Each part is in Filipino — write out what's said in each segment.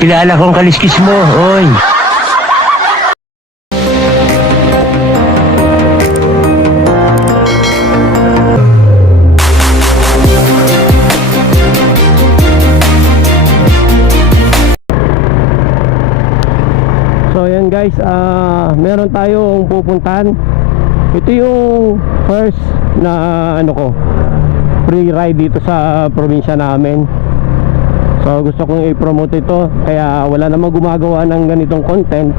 Kilala kong kaliskis mo, oy. So ayan guys, meron tayong pupuntahan. Ito yung first na free ride dito sa probinsya namin. So gusto kong i-promote ito, kaya wala namang gumagawa ng ganitong content.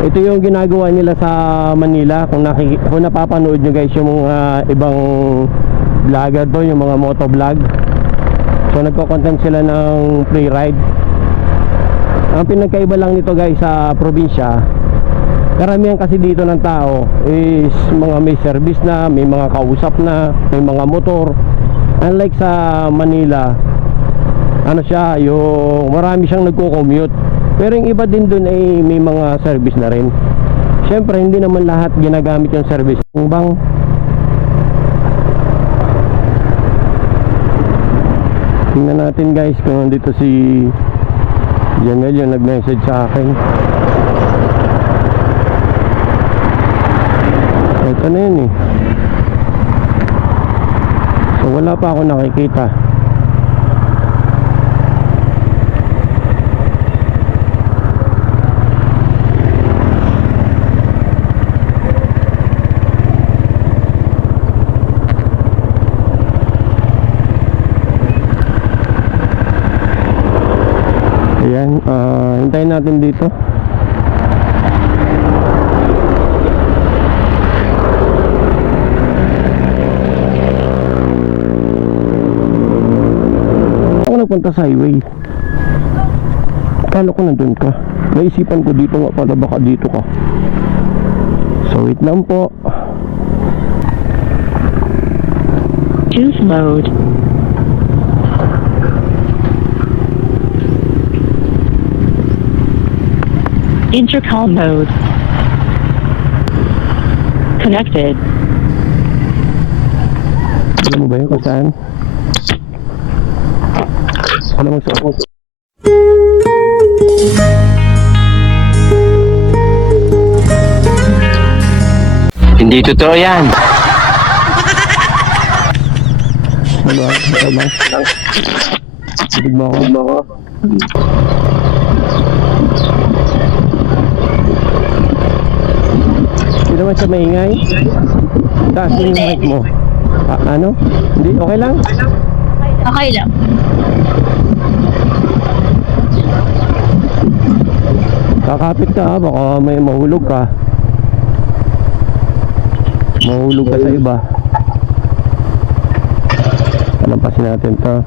Ito yung ginagawa nila sa Manila. Kung napapanood nyo guys yung mga ibang vlogger doon, yung mga motovlog. So nagko-content sila ng free ride. Ang pinagkaiba lang nito guys sa probinsya, karamihan kasi dito ng tao is mga may service na, may mga kausap na, may mga motor. Unlike sa Manila, yung marami siyang nagko-commute. Pero yung iba din dun ay may mga service na rin. Siyempre hindi naman lahat ginagamit yung service. Bang tingnan natin guys kung nandito si Janelle, yung nag-message sa akin. Ito na yun eh. So wala pa ako nakikita. Ayan, hintayin natin dito. Punta sa highway. Kala ko nandun ka. Naisipan ko dito nga pala, baka dito ka. So wait lang po. Choose mode. Intercom mode. Connected. Alam mo ba yun kung saan? Ano magsuot? Hindi totoo yan. Ano? Ano? Titig mo ako? Hindi naman siya maingay. Taas yung mic mo. Ano? Hindi? Okay lang? Okay lang. Kakapit ka ha, baka may mahulog ka. Mahulog ka sa iba. Palampasin natin to.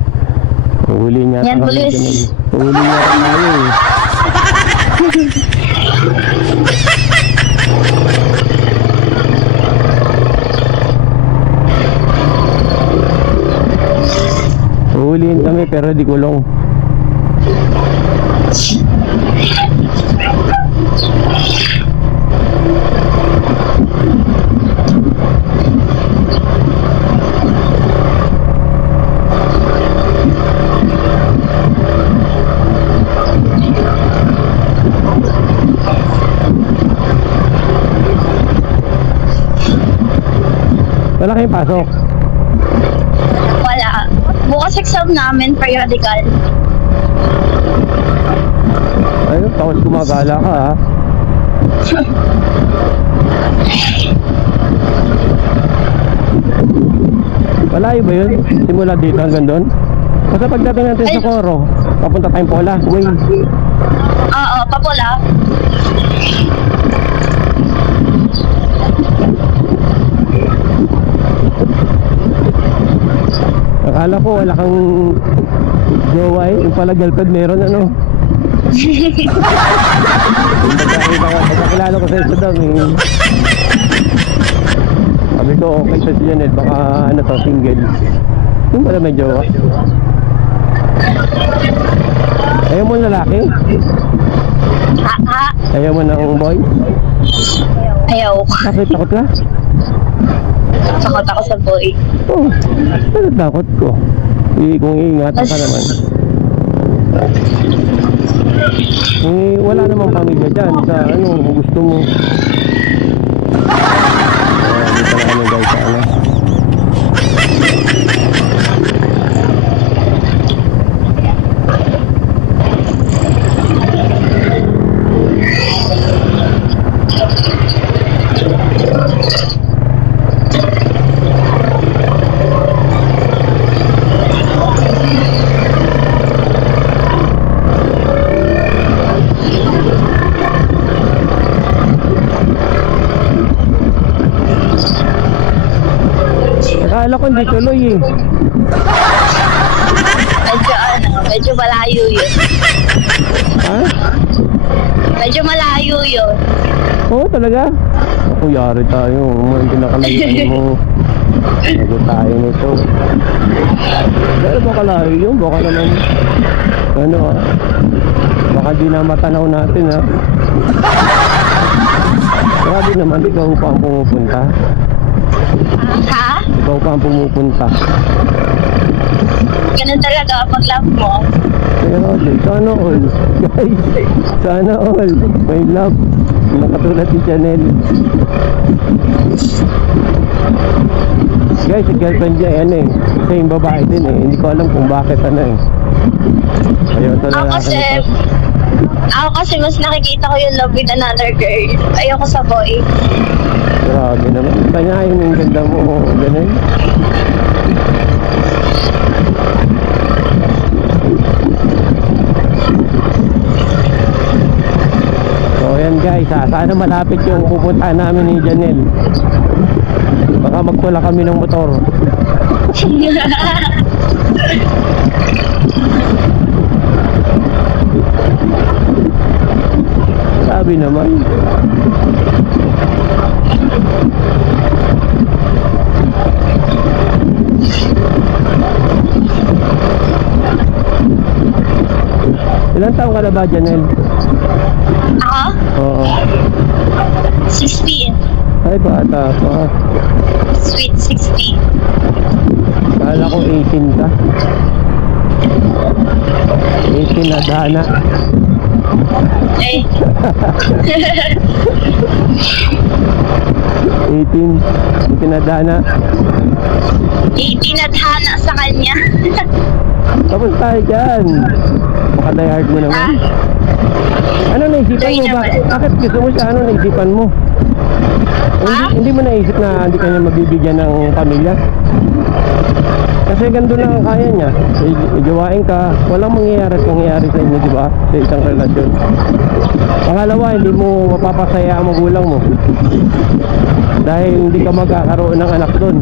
Uhuli niya. Yan, pulis. Uhuli niya tayo eh. Uhulihin kami pero di kulong. Wala kayong pasok? Wala. Bukas exam namin, periodical. Ayun, tapos gumagala ka ha. Malayo ba yun? Simula dito hanggang doon? Basta pagdating natin sa Coro, papunta tayong Pola. Way. Oo, Papola. Akala ko wala kang jowa eh. Yung pala girlfriend meron ano. Pagkakilala ko sa isa daw eh. Sabi ko okay sa Janet, baka ano to, single. Yung pala may jowa. Ayaw mo ng lalaki? Ha? Ayaw mo ng boy? Joke. Bakit takot ka? Takot ako sa boy. Oh, ano takot ko? Kung iingatan ka naman. Wala namang pamilya dyan sa ano, kung gusto mo. Dito na ano guys, sa ano. Akala ko hindi tuloy eh. Medyo malayo yun. Ha? Medyo malayo yun. Oo talaga? Ako yari tayo. Hindi nakalayan mo. Bago tayo nito. Pero baka layo yun. Baka naman ano ah. Baka di na matanaw natin ha. Grabe naman. Ikaw pa ang pumupunta. Ha? Ikaw pa ang pumupunta. Ganun talaga pag love mo. Kaya sana all. Guys, sana all. My love. Nakatulad si Chanel. Guys, yung girlfriend niya, ano eh. Same babae din eh. Hindi ko alam kung bakit ano eh. Ayun, ito na Ako kasi mas nakikita ko yung love with another girl. Ayoko sa boy. Grabe naman. Tanyahin yung ganda mo. Ganun. So ayan guys, sana malapit yung pupuntahan namin ni Janelle. Baka magtula kami ng motor. Sabi naman. Ilan taong ka na ba, Janelle? Ako? Oo. 16. Ay, bata pa. Sweet 16. Kala ko 18 ka. 18 na dana. Eh. 18 na dana. 18 at hana sa kanya. Tapos tayo dyan. Baka die hard mo naman. Ano naisipan mo ba? Bakit gusto mo siya? Ano naisipan mo? Hindi mo naisip na hindi kanya mabibigyan ng pamilya? Kasi ganito lang ang kaya niya. Ijawain ka, walang mangyayari sa inyo, di ba? Sa isang relasyon. Pangalawa, hindi mo mapapasaya ang magulang mo. Dahil hindi ka magkakaroon ng anak doon.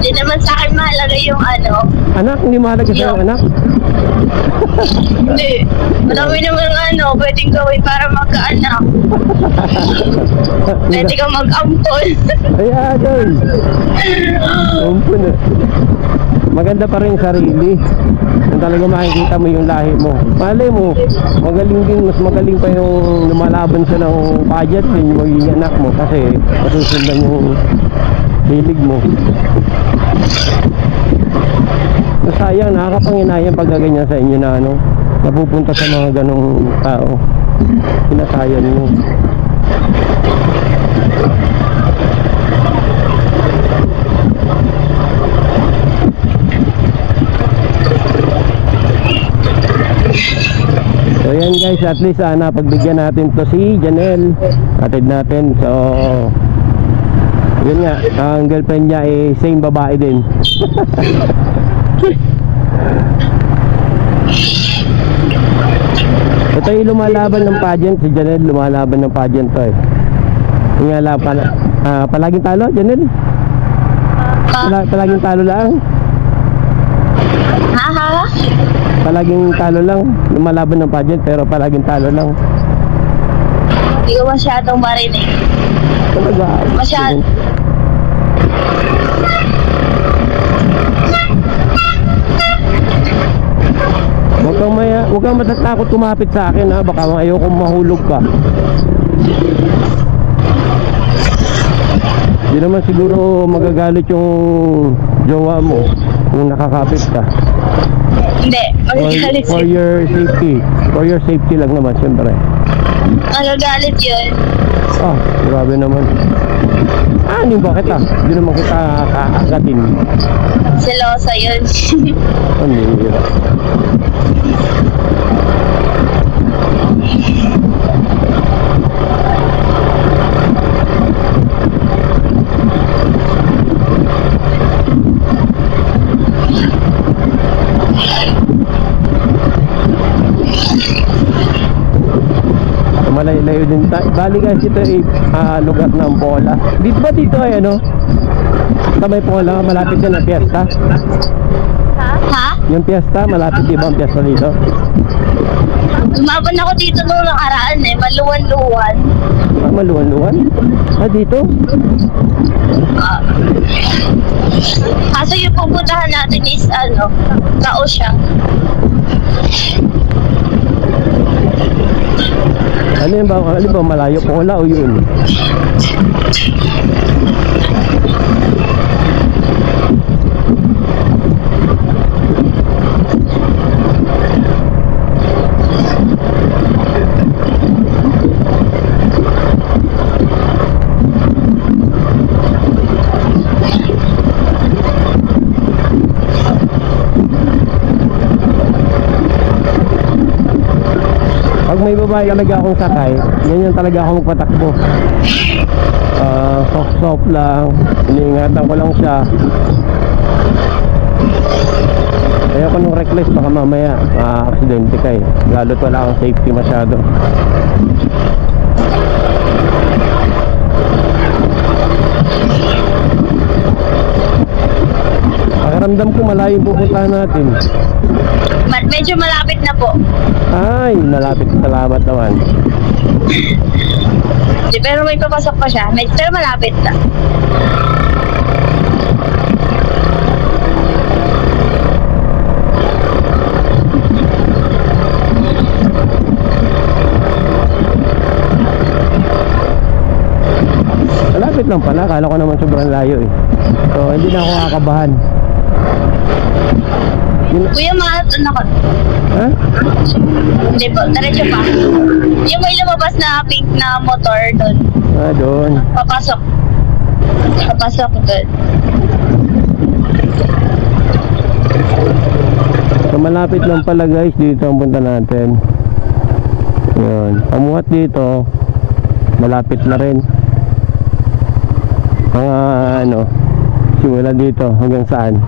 Hindi naman sa akin mahalaga yung ano. Anak? Hindi mahalaga sa'yo ang anak? Hindi. Marami naman ano, pwedeng gawin para magkaanak. Pwede ka mag-ampon. Ay, adol. Ampun na. Maganda pa rin sarili. Kung talaga makikita mo yung lahi mo. Malay mo, magaling din, mas magaling pa yung lumalaban siya ng pageant din yung magiging anak mo kasi masusundan yung hilig mo. Sayang, nakakapanginayang pagkaganyan sa inyo na ano, napupunta sa mga ganong tao. Pinasayang nyo. So yan guys, at least napagbigyan natin to si Janelle. Atid natin. So yun nga, ang girlfriend niya ay same babae din. Ito yung lumalaban ng pageant. Si Janelle lumalaban ng pageant to eh. Yung nga palaging talo, Janelle? Palaging talo lang? Ha? Palaging talo lang. Lumalaban ng pageant pero palaging talo lang. Hindi ko masyadong marinig. Talaga. Masyado. Huwag kang matatakot kumapit sa akin ha. Baka ayokong mahulog ka. Di naman siguro magagalit yung jowa mo kung nakakapit ka. Hindi, magagalit For yun. your safety. For your safety lang naman, siyempre. Magagalit yun. Ah, grabe naman. Ano ba kita? Hindi naman kita kaagatin. Selosa yun. Ano yun? Malayo din tayo. Bali guys, ito ay lugar ng Pola. Dito ba dito ay ano? Sa may Pola, malapit din ang piyesta. Ha? Yung piyesta, malapit di ba ang piyesta dito? Lumaban ako dito nung nakaraan eh. Maluwan-luwan. Ah, maluwan-luwan? Ah, dito? Kaso yung pupuntahan natin is ano, Kaosyang. Ano ba malayo? Pola o yun? Pag may babae talaga akong sakay, ganyan talaga ako magpatakbo. Soft lang, iniingatan ko lang siya. Ayoko nung reckless, baka mamaya aksidente ka eh. Lalo't wala akong safety masyado. Pakiramdam ko malayo yung pupuntahan natin. Medyo malapit na po. Ay, malapit. Salamat naman. Di, pero may papasok pa siya. Pero malapit na. Malapit lang pala. Akala ko naman sobrang layo eh. So, hindi na ako kakabahan. Kuya, mga ano ka? Ha? Hindi po, diretso pa. Yung may lumabas na pink na motor doon. Ah, doon. Papasok. Papasok doon. So, malapit lang pala guys. Dito ang punta natin. Yun. Pamuhat dito. Malapit na rin. Mga ano, simula dito hanggang saan.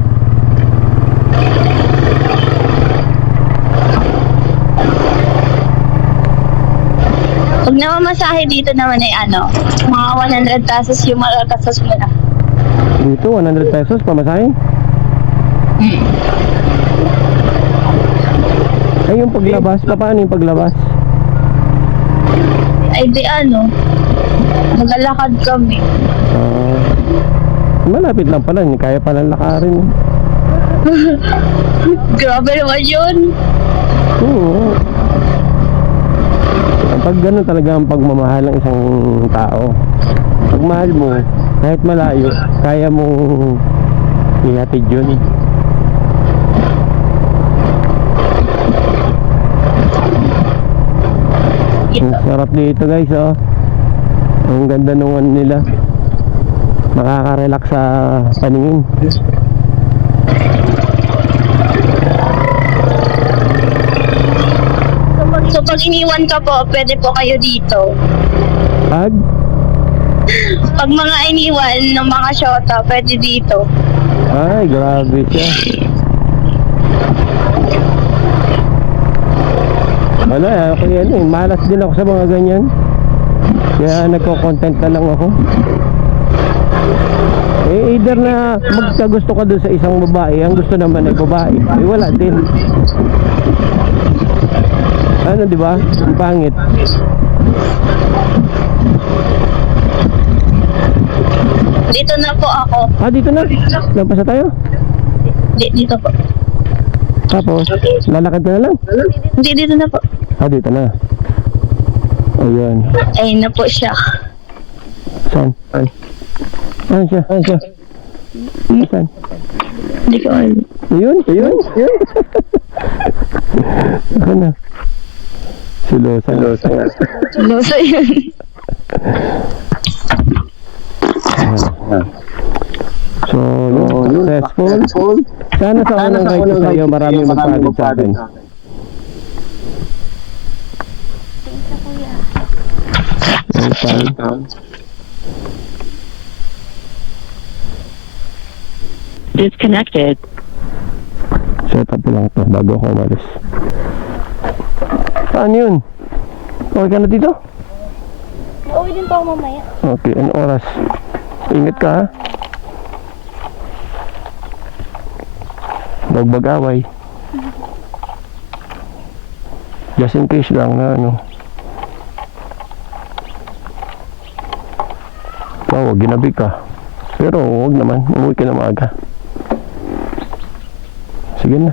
Pag namamasahe dito naman ay ano, mga 100 pesos yung magkakasas mo na. Dito, 100 pesos pamasahe. Ay, yung paglabas, paano yung paglabas? Ay di ano, maglalakad kami. Malapit lang pala, kaya palang lakarin. Grabe naman yun. Oo. Pag ganun talaga ang pagmamahal ng isang tao. Pag mahal mo, kahit malayo, kaya mo ihatid yun. Ang sarap dito guys, oh. Ang ganda nung ano nila. Makaka-relax sa paningin. So pag iniwan ka po, pwede po kayo dito. Pag? Pag mga iniwan ng mga shota, pwede dito. Ay, grabe siya. Wala, ako yan eh. Malas din ako sa mga ganyan. Kaya nagko-content na lang ako. Eh, either na magkagusto ka doon sa isang babae, ang gusto naman ay babae. Eh, wala din. Ano, di ba? Ang pangit. Dito na po ako. Ah, dito na. Lampas na tayo. Dito po. Tapos, lalakad ka na lang. Hindi, dito na po. Ah, dito na. Ayun. Ayun na po siya. Saan? Ay. Ano siya? Saan? Hindi ko alam. Ayun. Ako na. Silosa. Luso yun. So, yun, successful. Sana sa unang ride ko sa'yo, maraming magpagod sa akin. Disconnected. Set up ko lang to bago ako umalis. Saan yun? Okay ka na dito? Uuwi din po ako mamaya. Okay, anong oras? Ingat ka ha? Huwag mag-away. Just in case lang na ano. Huwag ginabi ka. Pero huwag naman, umuwi ka na maaga. Sige na.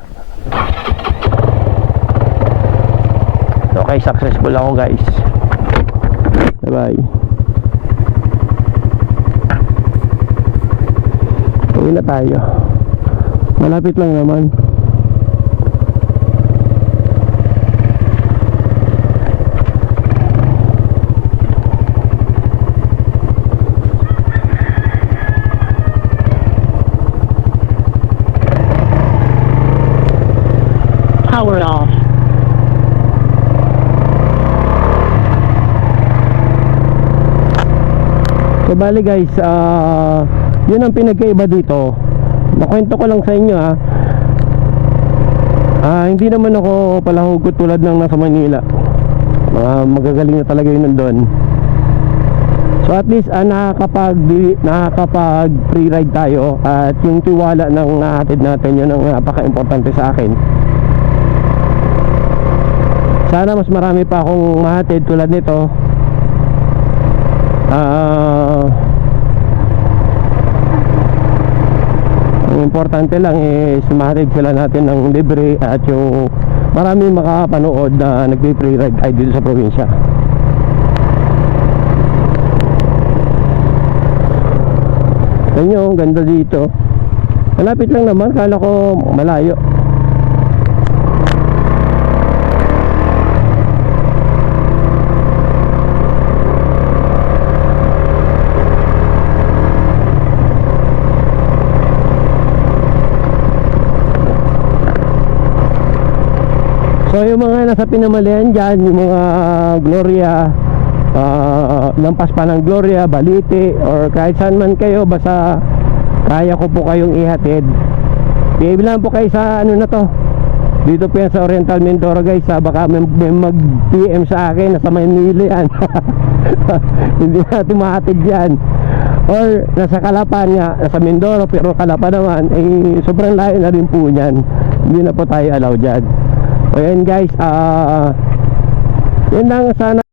Okay, successful ako guys. Bye-bye. Uwi na tayo. Malapit lang naman. Power off. So bali guys, yun ang pinagkaiba dito. Makwento ko lang sa inyo ha. Hindi naman ako palahugot tulad ng nasa Manila. Magagaling na talaga yun nandun. So at least nakakapag free ride tayo. At yung tiwala ng nahatid natin, yun ang napaka-importante sa akin. Sana mas marami pa akong mahatid tulad nito. Ang importante lang is mahatid sila natin ng libre at yung maraming makapanood na nagpi-free ride ay dito sa probinsya. Tignan nyo, ganda dito. Malapit lang naman, kala ko malayo. So yung mga nasa Pinamalayan dyan, yung mga Gloria, lampas pa ng Gloria, Balite, or kahit saan man kayo, basta kaya ko po kayong ihatid. Bilang po kayo sa ano na to, dito po yan sa Oriental Mindoro guys. Baka may mag-PM sa akin, nasa Maynila yan. Hindi natin mahatid yan. Or nasa Calapan nga, nasa Mindoro, pero Calapan naman, sobrang layo na rin po yan. Hindi na po tayo allow dyan. So yan guys, yun lang sana.